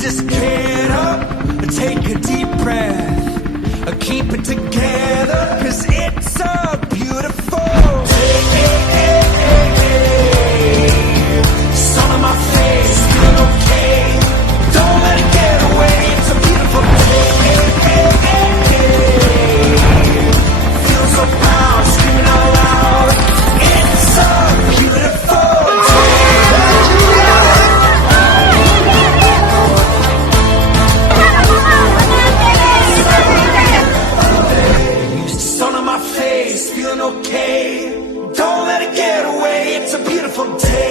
Just get up, take a deep breath, keep it together, 'cause it's a beautiful day. Sun on my face, feeling okay. Don't let it get away, it's a beautiful day. Feel so proud, screaming out loud. It's a beautiful feeling okay. Don't let it get away. It's a beautiful day.